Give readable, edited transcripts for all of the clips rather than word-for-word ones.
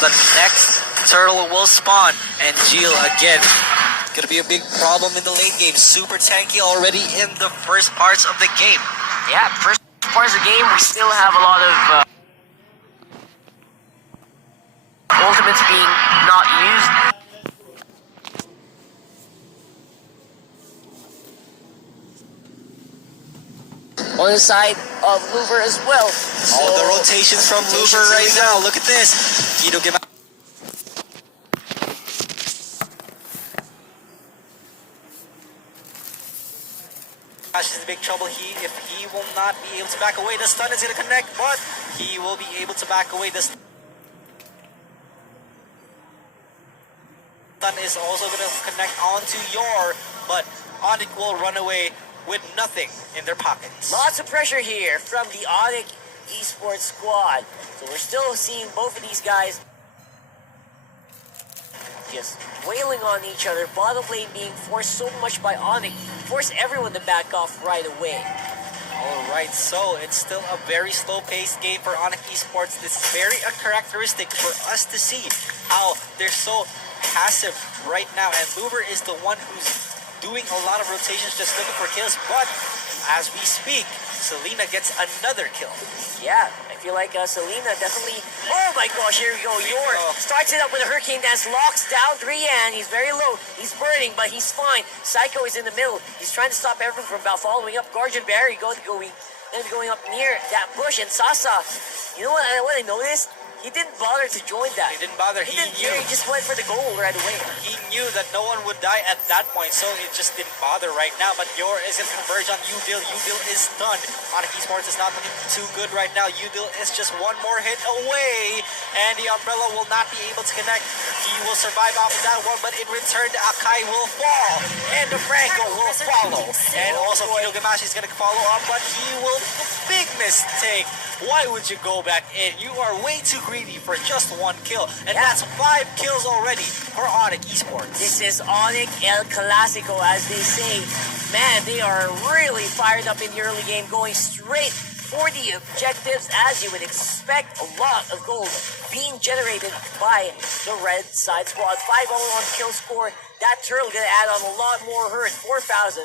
the next turtle will spawn. And Gil again, gonna be a big problem in the late game. Super tanky already in the first parts of the game. Yeah, first parts of the game, we still have a lot of ultimates being not used. On the side of Louver as well. All the rotations from Louver right now. Look at this. Guido Gamache. Is in big trouble. If he will not be able to back away, the stun is going to connect, but he will be able to back away. The stun is also going to connect onto Yor, but Onyx will run away with nothing in their pockets. Lots of pressure here from the Onyx Esports squad. So we're still seeing both of these guys just wailing on each other. Bottom lane being forced so much by Onyx, force everyone to back off right away. Alright, so it's still a very slow-paced game for Onyx Esports. This is very characteristic for us to see how they're so passive right now. And Louver is the one who's doing a lot of rotations, just looking for kills. But as we speak, Selena gets another kill. Yeah, I feel like Selena definitely... Oh my gosh, here we go. Yor starts it up with a Hurricane Dance, locks down Drian. He's very low. He's burning, but he's fine. Psycho is in the middle. He's trying to stop everyone from following up. Guardian Barry going up near that bush. And Sasa, you know what I noticed? He didn't bother to join that. He didn't bother. He just went for the goal right away. He knew that no one would die at that point, so it just didn't bother right now. But Yor is going to converge on Udil. Udil is stunned. Onyx Esports is not looking too good right now. Udil is just one more hit away, and the Umbrella will not be able to connect. He will survive off of that one, but in return, the Akai will fall, and the Franco will follow. And also, Guido Gamache is going to follow up, but he will... Big mistake. Why would you go back in? You are way too greedy for just one kill. And that's 5 kills already for Onyx Esports. This is Onyx El Clasico, as they say. Man, they are really fired up in the early game, going straight for the objectives, as you would expect. A lot of gold being generated by the red side squad. 5-0 on kill score. That turtle gonna add on a lot more hurt, 4,000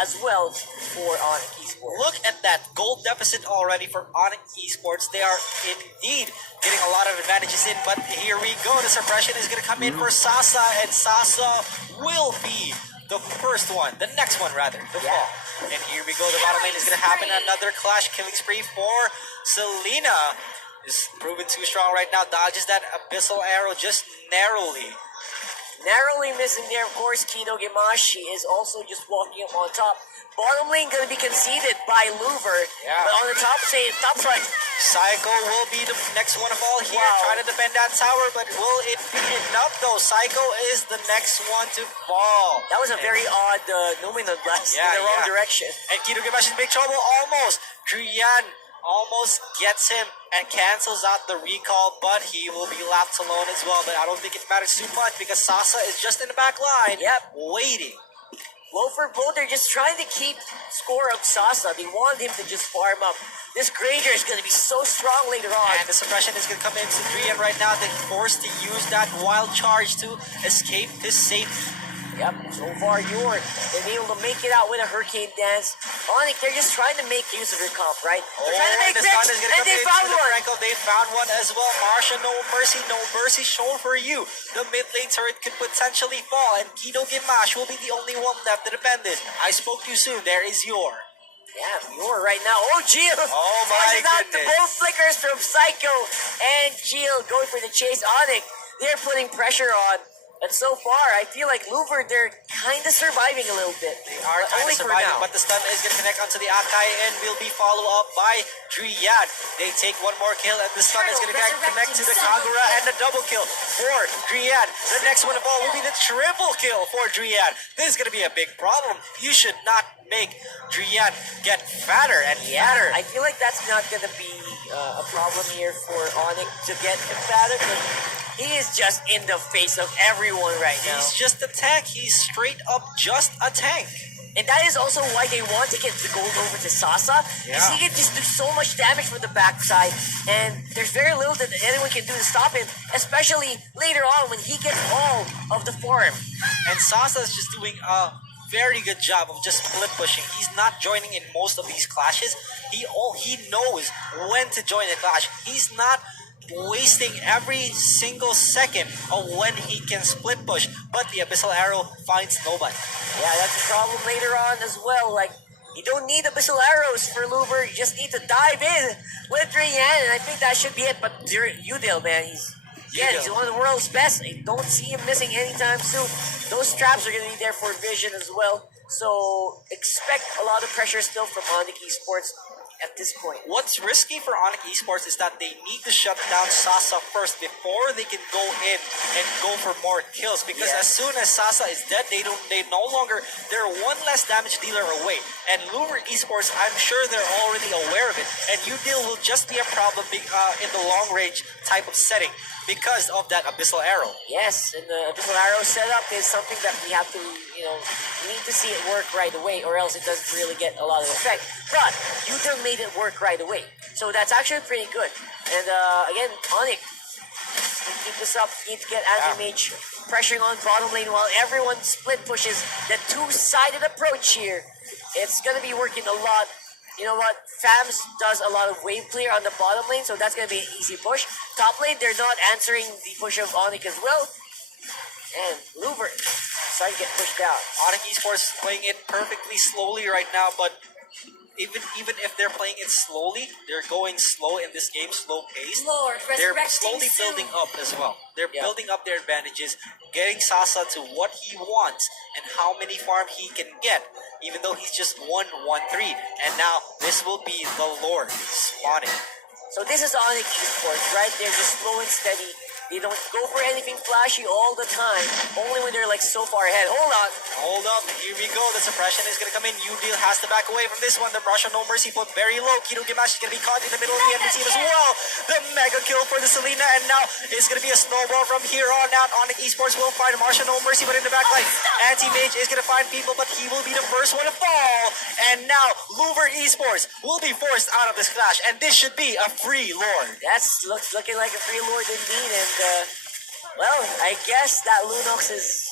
as well for Onyx Esports. Look at that gold deficit already for Onyx Esports. They are indeed getting a lot of advantages in, but here we go. The suppression is gonna come in for Sasa, and Sasa will be the first one, the next one rather, to fall. And here we go, the bottom lane is gonna happen. Another clash killing spree for Selena. Is proven too strong right now, dodges that abyssal arrow just narrowly. Narrowly missing there, of course. Guido Gamache is also just walking up on top. Bottom lane going to be conceded by Louver. Yeah. But on the top side, Psycho will be the next one of all here, trying to defend that tower, but will it be enough though? Psycho is the next one to fall. That was a very odd nominal blast in the wrong direction. And Guido Gamache is in big trouble, almost. Drian almost gets him and cancels out the recall, but he will be left alone as well. But I don't think it matters too much because Sasa is just in the back line, waiting. Well, for both, they're just trying to keep score of Sasa. They want him to just farm up. This Granger is going to be so strong later on. And the suppression is going to come into Drian right now. They're forced to use that wild charge to escape this safe. Yep, so far Yor been able to make it out with a Hurricane Dance. Onyx, they're just trying to make use of their comp, right? They're trying to make picks, and they found one. Franco, they found one as well. Marsha, no mercy shown for you. The mid lane turret could potentially fall, and Guido Gamache will be the only one left to defend this. I spoke too soon. There is Yor. Yeah, Yor right now. Oh, Gil! Oh my goodness! Out the both flickers from Psycho and Gil going for the chase. Onyx, they're putting pressure on. And so far, I feel like Louver, they're kind of surviving a little bit. They are only surviving, but the stun is going to connect onto the Akai and will be followed up by Drian. They take one more kill, and the stun is going to connect to the Kagura and the double kill for Drian. The next one of all will be the triple kill for Drian. This is going to be a big problem. You should not make Drian get fatter and fatter. I feel like that's not going to be a problem here for Onyx to get him fatter. He is just in the face of everyone right now. He's just a tank. He's straight up just a tank. And that is also why they want to get the gold over to Sasa. Because Yeah. he can just do so much damage from the backside, and there's very little that anyone can do to stop him, especially later on when he gets all of the farm. And Sasa is just doing a very good job of just split pushing. He's not joining in most of these clashes. He knows when to join the clash. He's not wasting every single second of when he can split push. But the Abyssal Arrow finds nobody. Yeah, that's a problem later on as well. Like, you don't need abyssal arrows for Luber. You just need to dive in with Rayan, and I think that should be it. But Udil, man, he's one of the world's best. I don't see him missing anytime soon. Those traps are going to be there for vision as well. So expect a lot of pressure still from Onyx Esports at this point. What's risky for Onyx Esports is that they need to shut down Sasa first before they can go in and go for more kills. Because as soon as Sasa is dead, they're one less damage dealer away. And Lure Esports, I'm sure they're already aware of it. And Udil will just be a problem in the long range type of setting because of that Abyssal Arrow. Yes, and the Abyssal Arrow setup is something that we have to, need to see it work right away, or else it doesn't really get a lot of effect. But Udil made it work right away, so that's actually pretty good. And again, Onyx, keep this up. Need to get Anti-Mage pressuring on bottom lane while everyone split pushes. The two-sided approach here. It's gonna be working a lot. You know what? Fams does a lot of wave clear on the bottom lane, so that's going to be an easy push. Top lane, they're not answering the push of Onyx as well. And Luber starting to get pushed down. Onyx Esports playing it perfectly slowly right now, but even if they're playing it slowly, they're going slow in this game, slow pace. Lord, They're resurrecting slowly soon. building up as well. They're building up their advantages, getting Sasa to what he wants and how many farm he can get, even though he's just 1-1-3. And now this will be the Lord spawning. So this is Onyx Esports, right? They're just slow and steady. They don't go for anything flashy all the time, only when they're like so far ahead. Hold up, here we go. The suppression is gonna come in. Udil has to back away from this one. The Russia No Mercy put very low. Kido Gimash is gonna be caught in the middle of the enemy team as well. The mega kill for the Selena, and now it's gonna be a snowball from here on out. Onyx Esports will find Marsha No Mercy, but in the back line, Anti-Mage is gonna find people, but he will be the first one to fall. And now Luver Esports will be forced out of this clash, and this should be a free Lord. That's looking like a free Lord indeed, and well, I guess that Lunox is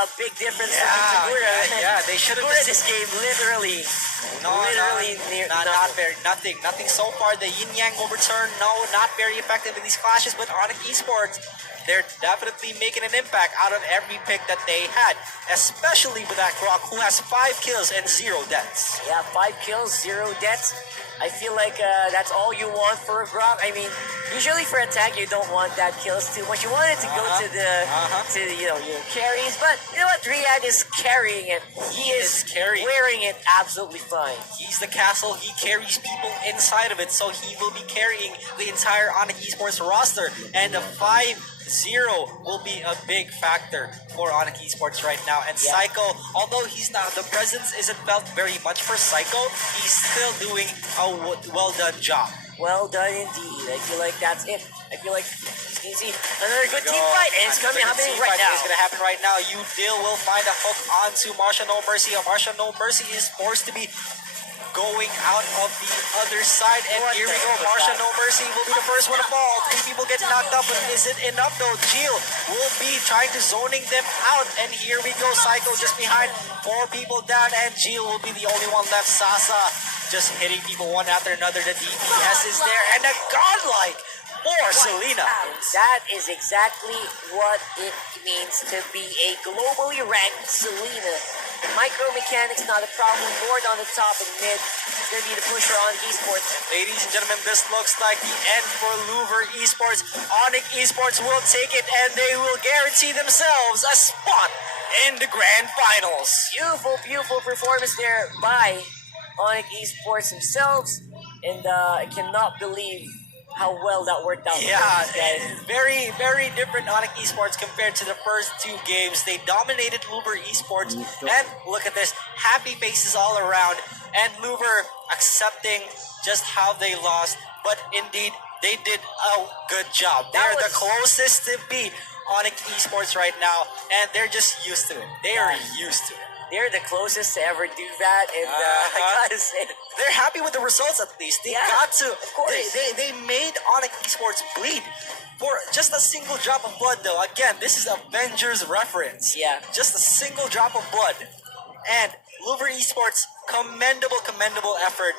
a big difference from Tagura. Yeah, they should have Tagura this game literally nothing so far. The Yin Yang overturn, no, not very effective in these clashes, but Onyx Esports, they're definitely making an impact out of every pick that they had, especially with that Grok, who has 5 kills and 0 deaths. Yeah, 5 kills, 0 deaths. I feel like that's all you want for a Grok. I mean, usually for a tank, you don't want that kills too much. You want it to go to your carries, but you know what? Riyadh is carrying it. He is wearing it absolutely fine. He's the castle. He carries people inside of it, so he will be carrying the entire Onyx Esports roster. And the 5-0 will be a big factor for Onyx Esports right now. And Psycho, although he's not, the presence isn't felt very much for Psycho, he's still doing a well done job. Well done indeed. I feel like that's it. I feel like you can see another good team fight, and it's happening right now. It's gonna happen right now. Udil will find a hook onto Marsha No Mercy. Marsha No Mercy is forced to be going out of the other side, and here we go. Marsha No Mercy will be the first one to fall. 3 people get knocked up, but is it enough though? Jill will be trying to zoning them out, and here we go. Psycho just behind, 4 people down, and Jill will be the only one left. Sasa just hitting people one after another. The DPS is there, and a godlike for Selena. That is exactly what it means to be a globally ranked Selena. Micro mechanics not a problem. Lord on the top and mid. It's going to be the pusher on Esports. Ladies and gentlemen, this looks like the end for Luver Esports. Onyx Esports will take it, and they will guarantee themselves a spot in the grand finals. Beautiful performance there by Onyx Esports themselves. And I cannot believe how well that worked out. Yeah, for these guys. very different Onyx Esports compared to the first 2 games. They dominated Luver Esports, and look at this, happy faces all around, and Luver accepting just how they lost, but indeed, they did a good job. They're the closest to beat Onyx Esports right now, and they're just used to it. They are used to it. they're the closest to ever do that, and I gotta say, They're happy with the results at least. They Yeah, got to. of course. They made Onyx Esports bleed for just a single drop of blood, though. Again, this is Avengers reference. Yeah. Just a single drop of blood. And Louver Esports, commendable effort.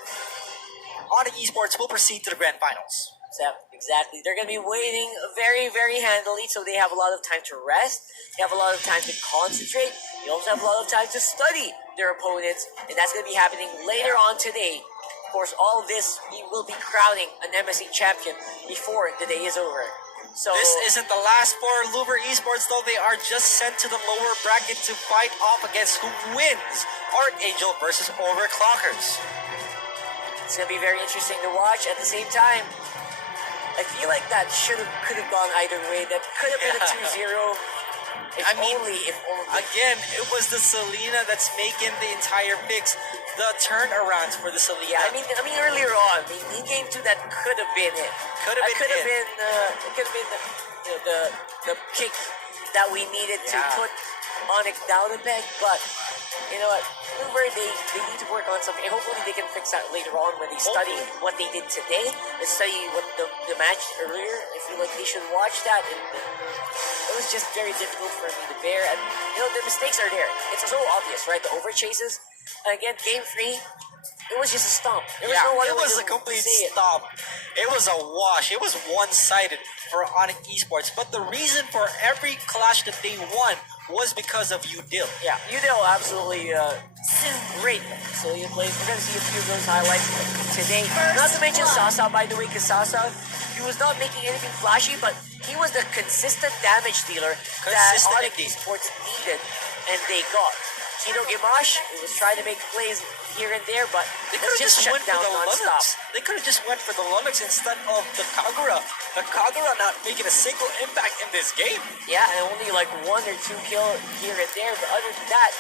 Onyx Esports will proceed to the grand finals. exactly. They're gonna be waiting very, very handily, so they have a lot of time to rest. They have a lot of time to concentrate. They also have a lot of time to study their opponents, and that's gonna be happening later on today. Of course, all of this, we will be crowning an MSC champion before the day is over. So This isn't the last for Louver Esports, though. They are just sent to the lower bracket to fight off against who wins. Archangel versus Overclockers. it's gonna be very interesting to watch. At the same time, I feel like that could have gone either way. That could have been a 2-0. If only. Again, it was the Selena that's making the entire picks. The turnarounds for the Selena. Yeah, I mean, earlier on, in game 2, that could have been it. Could have been Could have it. been. It could have been the kick that we needed to Yeah. put Onyx down a peg. But you know what, Uber, they need to work on something. Hopefully, they can fix that later on when they study what they did today and study what the match earlier. I feel like they should watch that. And it was just very difficult for me to bear. And you know, the mistakes are there. It's so obvious, right? The over chases. And again, game 3. It was just a stomp. There was no other it way was to a complete say it. stomp. It was a wash. It was one-sided for Onyx Esports. But the reason for every clash that they won was because of Udil. Yeah, Udil absolutely great. So you play. We're gonna see a few of those highlights today. Not to mention Sasa, by the way, because Sasa, he was not making anything flashy, but he was the consistent damage dealer that Onyx Esports needed, and they got. Kino Gimash was trying to make plays here and there, but They it could was have just just shut went for down the non-stop. Lunux. They could have just went for the Lunux instead of the Kagura. The Kagura not making a single impact in this game. Yeah, and only like 1 or 2 kill here and there, but other than that,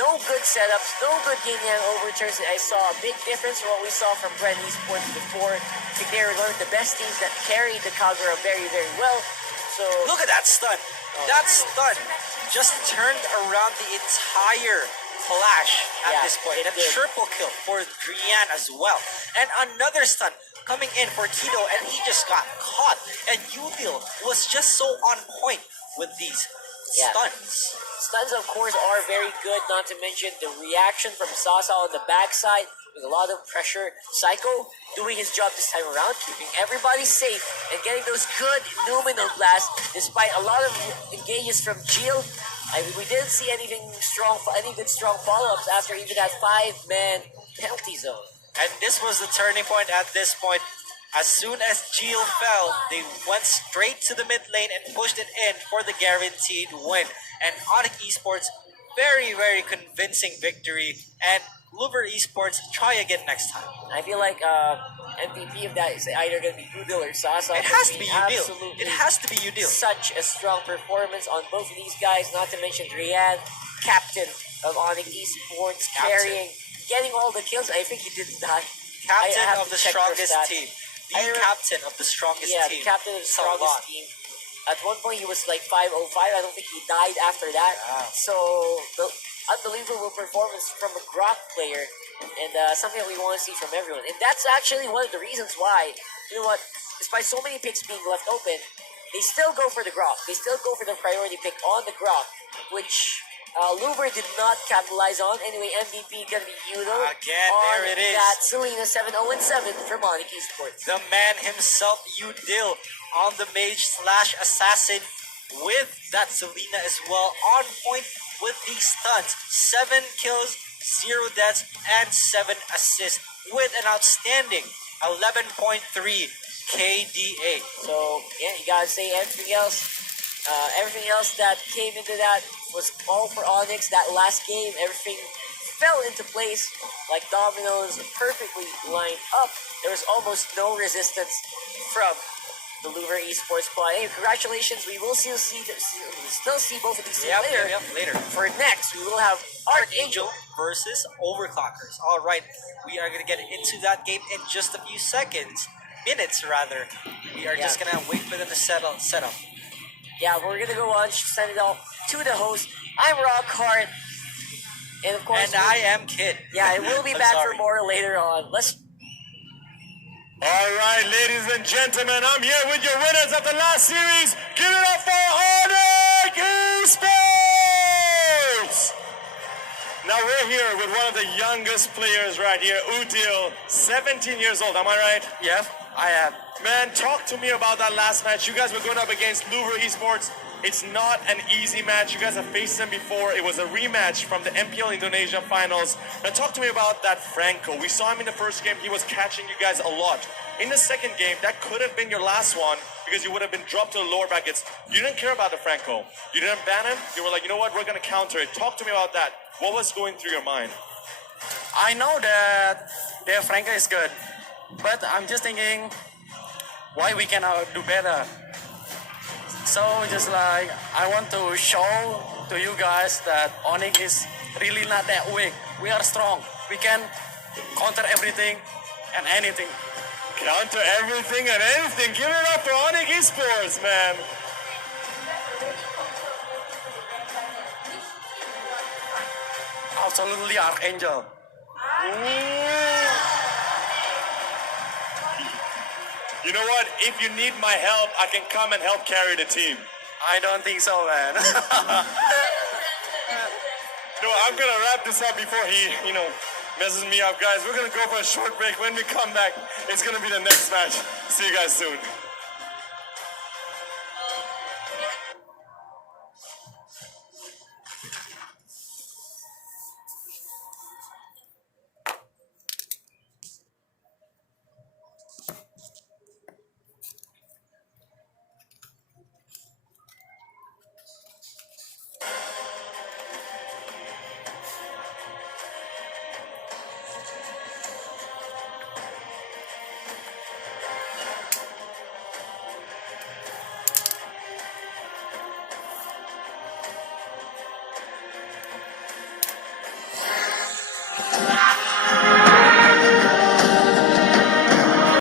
no good setups, no good game yang overturns. I saw a big difference from what we saw from Brand Esports before. I think they were one of the best teams that carried the Kagura very, very well. So Look at that stun. That stun just turned around the entire clash at Yeah, this point. it A did. triple kill for Drian as well. And another stun coming in for Kido, and he just got caught. And Udil was just so on point with these Yeah. stuns. Stuns, of course, are very good, not to mention the reaction from Sasa on the backside with a lot of pressure. Psycho doing his job this time around, keeping everybody safe and getting those good Numinal blasts despite a lot of engages from Jill. We didn't see any good strong follow-ups after even that 5-man penalty zone. And this was the turning point at this point. As soon as Gio fell, they went straight to the mid lane and pushed it in for the guaranteed win. And Onyx Esports, very, very convincing victory. And Louver Esports, try again next time. I feel like MVP of that is either going to be Udil or Sasa. It has to be Udil. Absolutely. It has to be Udil. Such a strong performance on both of these guys, not to mention Riyadh, captain of Onyx Esports, carrying, getting all the kills. I think he did that. Captain of the check their strongest stats. team. The captain of the strongest Yeah, team. the captain of the strongest team. At one point, he was like 505. I don't think he died after that. Wow. So, the unbelievable performance from a Grok player, and something that we want to see from everyone. And that's actually one of the reasons why, you know what, despite so many picks being left open, they still go for the Grok. They still go for the priority pick on the Grok, which Louver did not capitalize on. Anyway, MVP gonna be Yudo. Again, on there it is. that Selena 7-0-7 from Onyx Esports. The man himself, Udil, on the mage/assassin with that Selena as well. On point with these stuns. 7 kills, 0 deaths, and 7 assists with an outstanding 11.3 KDA. So, yeah, you gotta say everything else. Everything else that came into that was all for Onyx. That last game, everything fell into place like dominoes, perfectly lined up. There was almost no resistance from the Louver Esports squad. Hey, congratulations! We will still see both of these teams later. For next, we will have Archangel versus Overclockers. All right, we are gonna get into that game in just a few minutes rather. We are just gonna wait for them to set up. Yeah, we're gonna go on, send it all to the host. I'm Rockhart, And of course, And I am Kid. yeah, and we'll be I'm back sorry. for more later on. Let's. All right, ladies and gentlemen, I'm here with your winners of the last series. Give it up for Onyx Esports! Now we're here with one of the youngest players right here, Udil, 17 years old, am I right? Yep, I am. Man, talk to me about that last match. You guys were going up against Louvre Esports. It's not an easy match. You guys have faced them before. It was a rematch from the MPL Indonesia finals. Now talk to me about that Franco. We saw him in the first game. He was catching you guys a lot. In the second game, that could have been your last one because you would have been dropped to the lower brackets. You didn't care about the Franco. You didn't ban him. You were like, you know what, we're going to counter it. Talk to me about that. What was going through your mind? I know that their Franco is good, but I'm just thinking why we cannot do better. So just like I want to show to you guys that Onyx is really not that weak. We are strong. We can counter everything and anything. Counter everything and anything. Give it up for Onyx Esports, man. Absolutely Archangel. You know what? If you need my help, I can come and help carry the team. I don't think so, man. No, I'm gonna wrap this up before he, messes me up, guys. We're gonna go for a short break. When we come back, it's gonna be the next match. See you guys soon.